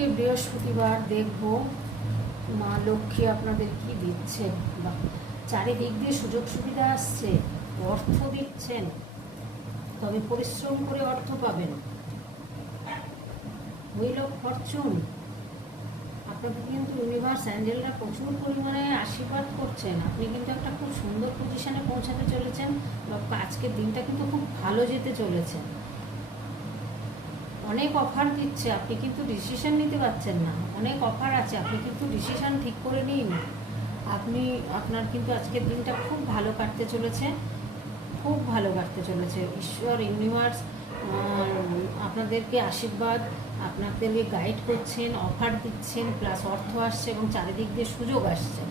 আজকে বৃহস্পতিবার দেখব মা লক্ষ্মী আপনাদের কি দিচ্ছেন। বা চারিদিক দিয়ে সুযোগ সুবিধা আসছে, অর্থ দিচ্ছেন, তবে পরিশ্রম করে অর্থ পাবেন। হুইল অফ ফরচুন, আপনাকে কিন্তু ইউনিভার্স অ্যাঞ্জেলরা প্রচুর পরিমাণে আশীর্বাদ করছেন। আপনি কিন্তু একটা খুব সুন্দর পজিশনে পৌঁছাতে চলেছেন বা আজকের দিনটা কিন্তু খুব ভালো যেতে চলেছে। অনেক অফার দিচ্ছে, আপনি কিন্তু ডিসিশন নিতে পারছেন না। অনেক অফার আছে, আপনি কিন্তু ডিসিশন ঠিক করে নিন। আপনার কিন্তু আজকের দিনটা খুব ভালো কাটতে চলেছে, খুব ভালো কাটতে চলেছে। ঈশ্বর ইউনিভার্স আপনাদেরকে আশীর্বাদ, আপনাদেরকে গাইড করছেন, অফার দিচ্ছেন, প্লাস অর্থ আসছে এবং চারিদিক দিয়ে সুযোগ আসছে।